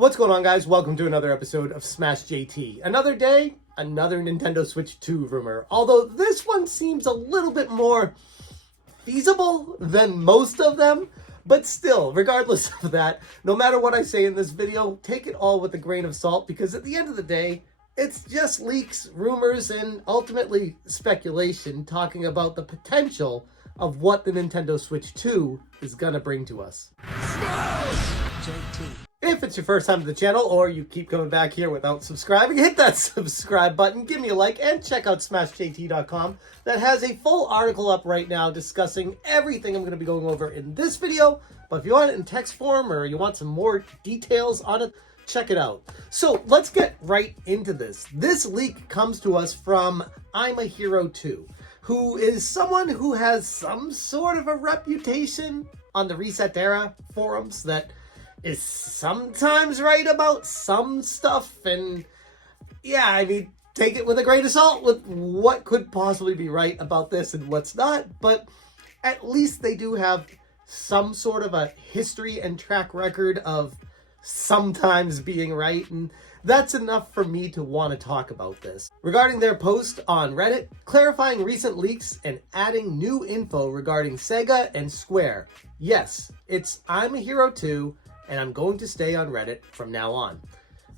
What's going on, guys? Welcome to another episode of Smash JT. Another day, another Nintendo Switch 2 rumor. Although this one seems a little bit more feasible than most of them. But still, regardless of that, no matter what I say in this video, take it all with a grain of salt, because at the end of the day, it's just leaks, rumors, and ultimately speculation talking about the potential of what the Nintendo Switch 2 is gonna bring to us. Smash JT. If it's your first time to the channel, or you keep coming back here without subscribing, hit that subscribe button, give me a like, and check out SmashJT.com. That has a full article up right now discussing everything I'm going to be going over in this video. But if you want it in text form, or you want some more details on it, check it out. So let's get right into this. This leak comes to us from I'm a Hero 2, who is someone who has some sort of a reputation on the Reset Era forums that is sometimes right about some stuff, and yeah, I mean, take it with a grain of salt with what could possibly be right about this and what's not, but at least they do have some sort of a history and track record of sometimes being right, and that's enough for me to want to talk about this. Regarding their post on Reddit, clarifying recent leaks and adding new info regarding Sega and Square. Yes, it's I'm a Hero 2, and I'm going to stay on Reddit from now on.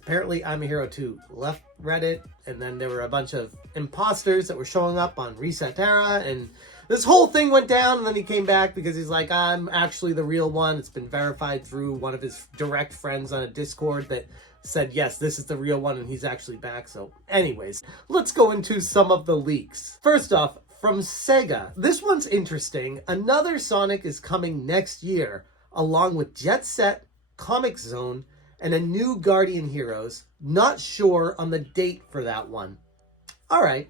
Apparently, I'm a Hero 2 left Reddit, and then there were a bunch of imposters that were showing up on Reset Era, and this whole thing went down, and then he came back because he's like, I'm actually the real one. It's been verified through one of his direct friends on a Discord that said, yes, this is the real one, and he's actually back. So anyways, let's go into some of the leaks. First off, from Sega. This one's interesting. Another Sonic is coming next year, along with Jet Set, Comic Zone, and a new Guardian Heroes. Not sure on the date for that one. Alright,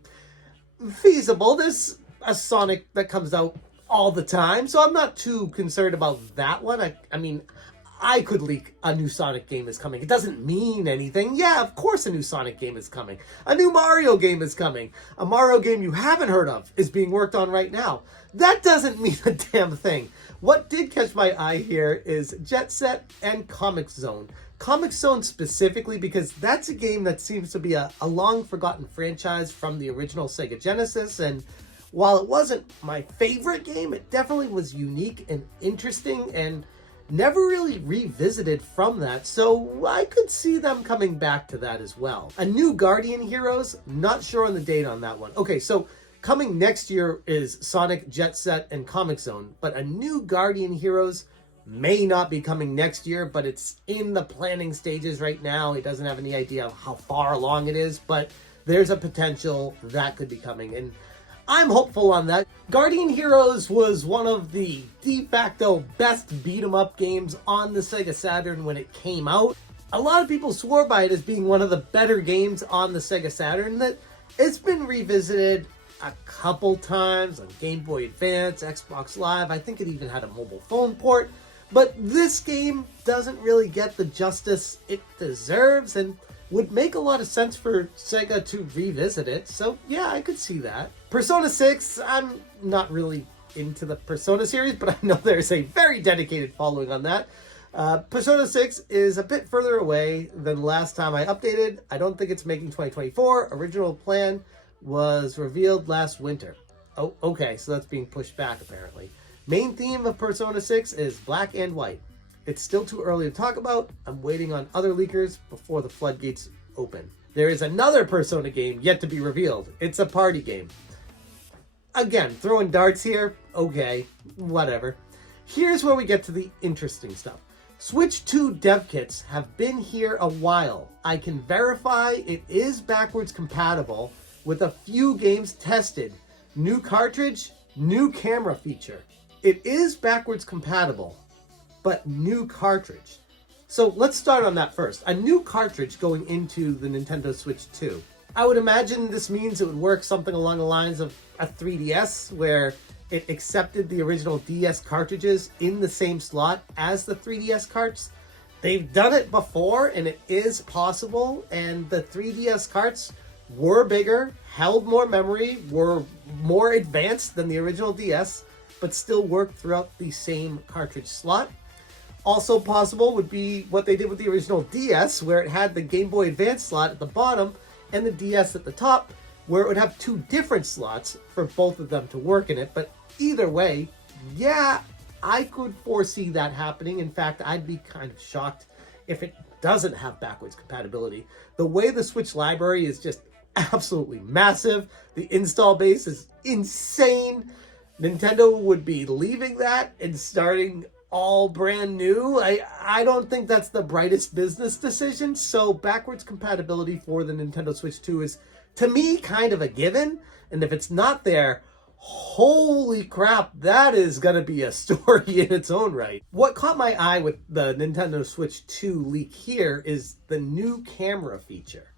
feasible. There's a Sonic that comes out all the time, so I'm not too concerned about that one. I mean, I could leak a new Sonic game is coming. It doesn't mean anything. Yeah, of course a new Sonic game is coming. A new Mario game is coming. A Mario game you haven't heard of is being worked on right now. That doesn't mean a damn thing. What did catch my eye here is Jet Set and Comic Zone. Comic Zone specifically because that's a game that seems to be a long-forgotten franchise from the original Sega Genesis, and while it wasn't my favorite game, it definitely was unique and interesting and never really revisited from that, so I could see them coming back to that as well. A new Guardian Heroes, not sure on the date on that one. Okay, so coming next year is Sonic, Jet Set, and Comic Zone, but a new Guardian Heroes may not be coming next year, but it's in the planning stages right now. He doesn't have any idea of how far along it is, but there's a potential that could be coming, and I'm hopeful on that. Guardian Heroes was one of the de facto best beat-em-up games on the Sega Saturn when it came out. A lot of people swore by it as being one of the better games on the Sega Saturn. That it's been revisited a couple times on Game Boy Advance, Xbox Live. I think it even had a mobile phone port. But this game doesn't really get the justice it deserves, and would make a lot of sense for Sega to revisit it. So yeah, I could see that. Persona 6, I'm not really into the Persona series, but I know there's a very dedicated following on that. Persona 6 is a bit further away than last time I updated. I don't think it's making 2024. Original plan was revealed last winter. Oh, okay, so that's being pushed back apparently. Main theme of Persona 6 is black and white. It's still too early to talk about. I'm waiting on other leakers before the floodgates open. There is another Persona game yet to be revealed. It's a party game. Again, throwing darts here? Okay, whatever. Here's where we get to the interesting stuff. Switch 2 dev kits have been here a while. I can verify it is backwards compatible with a few games tested. New cartridge, new camera feature. It is backwards compatible, but new cartridge. So let's start on that first. A new cartridge going into the Nintendo Switch 2. I would imagine this means it would work something along the lines of a 3DS, where it accepted the original DS cartridges in the same slot as the 3DS carts. They've done it before, and it is possible, and the 3DS carts were bigger, held more memory, were more advanced than the original DS, but still worked throughout the same cartridge slot. Also possible would be what they did with the original DS, where it had the Game Boy Advance slot at the bottom and the DS at the top, where it would have two different slots for both of them to work in it. But either way, yeah, I could foresee that happening. In fact, I'd be kind of shocked if it doesn't have backwards compatibility. The way the Switch library is just absolutely massive. The install base is insane. Nintendo would be leaving that and starting all brand new. I don't think that's the brightest business decision. So backwards compatibility for the Nintendo Switch 2 is, to me, kind of a given. And if it's not there, holy crap, that is going to be a story in its own right. What caught my eye with the Nintendo Switch 2 leak here is the new camera feature.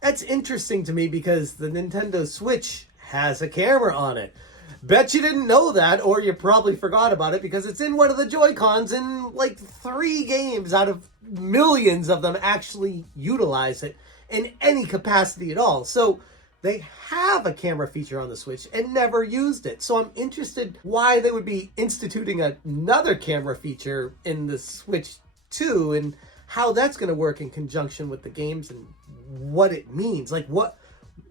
That's interesting to me because the Nintendo Switch has a camera on it. Bet you didn't know that, or you probably forgot about it because it's in one of the Joy-Cons and like 3 games out of millions of them actually utilize it in any capacity at all. So they have a camera feature on the Switch and never used it. So I'm interested why they would be instituting another camera feature in the Switch 2 and how that's going to work in conjunction with the games and what it means. Like, what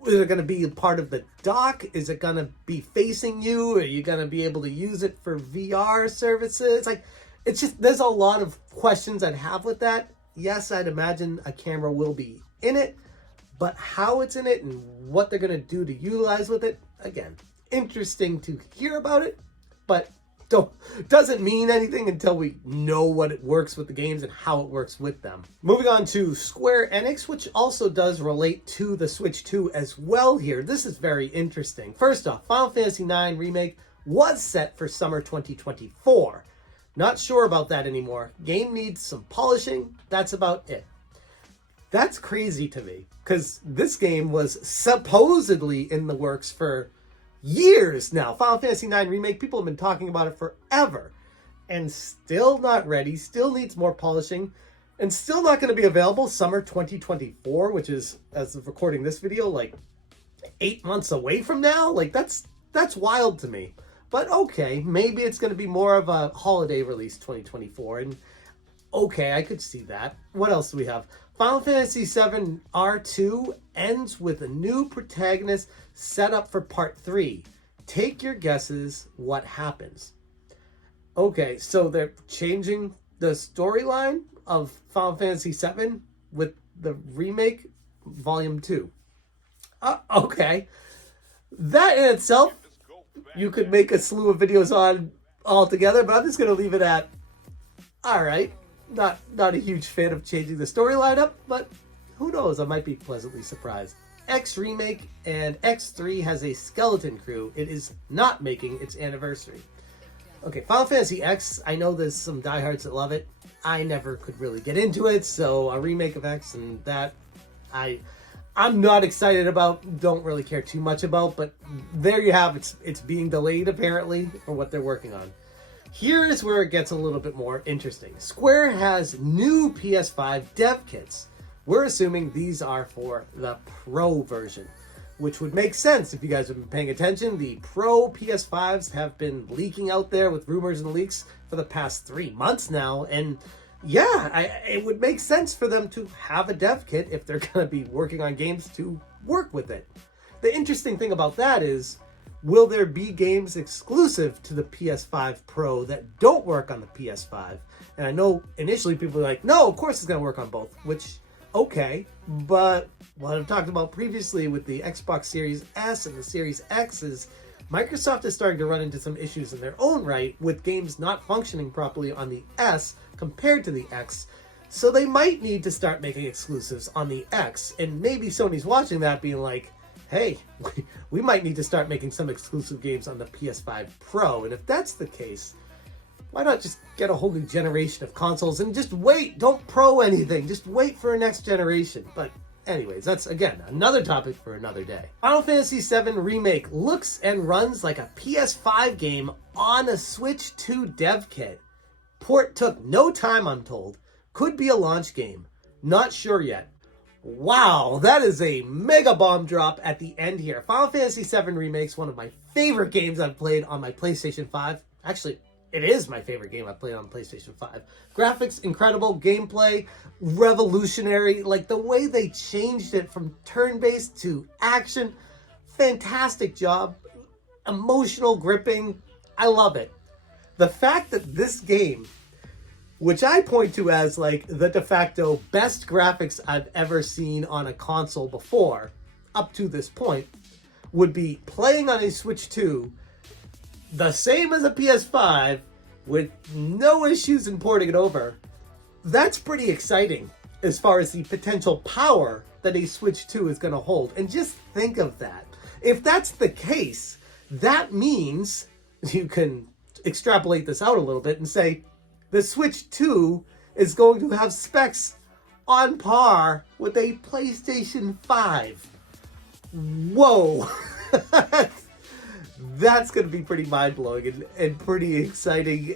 is it going to be, part of the dock? Is it going to be facing you? Are you going to be able to use it for VR services? Like, it's just, there's a lot of questions I'd have with that. Yes, I'd imagine a camera will be in it, but how it's in it and what they're going to do to utilize with it, again, interesting to hear about it, but doesn't mean anything until we know what it works with the games and how it works with them. Moving on to Square Enix, which also does relate to the Switch 2 as well here. This is very interesting. First off, Final Fantasy IX Remake was set for summer 2024. Not sure about that anymore. Game needs some polishing. That's about it. That's crazy to me because this game was supposedly in the works for years now. Final Fantasy IX Remake, people have been talking about it forever and still not ready, still needs more polishing, and still not going to be available summer 2024, which is, as of recording this video, like 8 months away from now. Like, that's wild to me. But okay, maybe it's going to be more of a holiday release 2024, and okay, I could see that. What else do we have? Final Fantasy VII R2 ends with a new protagonist set up for Part 3. Take your guesses what happens. Okay, so they're changing the storyline of Final Fantasy VII with the remake, Volume 2. Okay. That in itself, you could make a slew of videos on altogether, but I'm just going to leave it at, alright. Not a huge fan of changing the storyline up, but who knows, I might be pleasantly surprised. X Remake and X3 has a skeleton crew. It is not making its anniversary. Okay, Final Fantasy X, I know there's some diehards that love it. I never could really get into it, so a remake of X and that, I'm not excited about, don't really care too much about, but there you have it. It's being delayed apparently for what they're working on. Here's where it gets a little bit more interesting. Square has new PS5 dev kits. We're assuming these are for the Pro version, which would make sense if you guys have been paying attention. The Pro PS5s have been leaking out there with rumors and leaks for the past 3 months now. And yeah, it would make sense for them to have a dev kit if they're going to be working on games to work with it. The interesting thing about that is, will there be games exclusive to the PS5 Pro that don't work on the PS5? And I know initially people are like, no, of course it's going to work on both, which, okay. But what I've talked about previously with the Xbox Series S and the Series X is Microsoft is starting to run into some issues in their own right with games not functioning properly on the S compared to the X. So they might need to start making exclusives on the X. And maybe Sony's watching that being like, hey, we might need to start making some exclusive games on the PS5 Pro. And if that's the case, why not just get a whole new generation of consoles and just wait? Don't Pro anything. Just wait for a next generation. But anyways, that's, again, another topic for another day. Final Fantasy VII Remake looks and runs like a PS5 game on a Switch 2 dev kit. Port took no time, I'm told. Could be a launch game. Not sure yet. Wow, that is a mega bomb drop at the end here. Final Fantasy VII Remake's one of my favorite games I've played on my PlayStation 5. Actually, It is my favorite game I've played on PlayStation 5. Graphics, incredible. Gameplay, revolutionary. Like, the way they changed it from turn-based to action, fantastic job. Emotional, gripping. I love it. The fact that this game, which I point to as like the de facto best graphics I've ever seen on a console before, up to this point, would be playing on a Switch 2, the same as a PS5, with no issues in porting it over. That's pretty exciting as far as the potential power that a Switch 2 is going to hold. And just think of that. If that's the case, that means you can extrapolate this out a little bit and say the Switch 2 is going to have specs on par with a PlayStation 5. Whoa! That's going to be pretty mind-blowing and pretty exciting,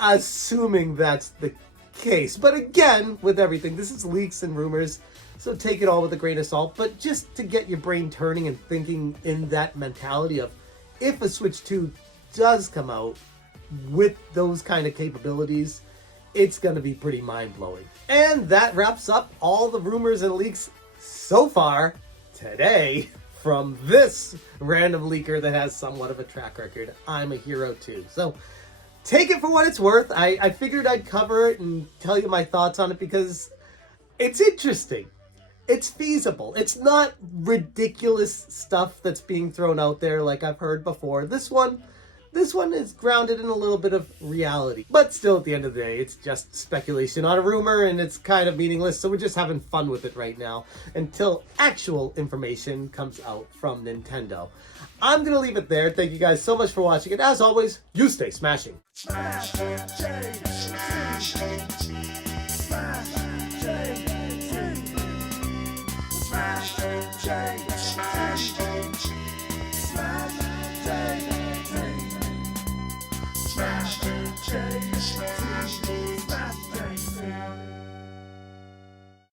assuming that's the case. But again, with everything, this is leaks and rumors, so take it all with a grain of salt. But just to get your brain turning and thinking in that mentality of, if a Switch 2 does come out with those kind of capabilities, it's going to be pretty mind-blowing. And that wraps up all the rumors and leaks so far today from this random leaker that has somewhat of a track record. I'm a hero too. So take it for what it's worth. I figured I'd cover it and tell you my thoughts on it because it's interesting. It's feasible. It's not ridiculous stuff that's being thrown out there like I've heard before. This one is grounded in a little bit of reality. But still, at the end of the day, it's just speculation on a rumor, and it's kind of meaningless, so we're just having fun with it right now until actual information comes out from Nintendo. I'm going to leave it there. Thank you guys so much for watching, and as always, you stay smashing. Smash,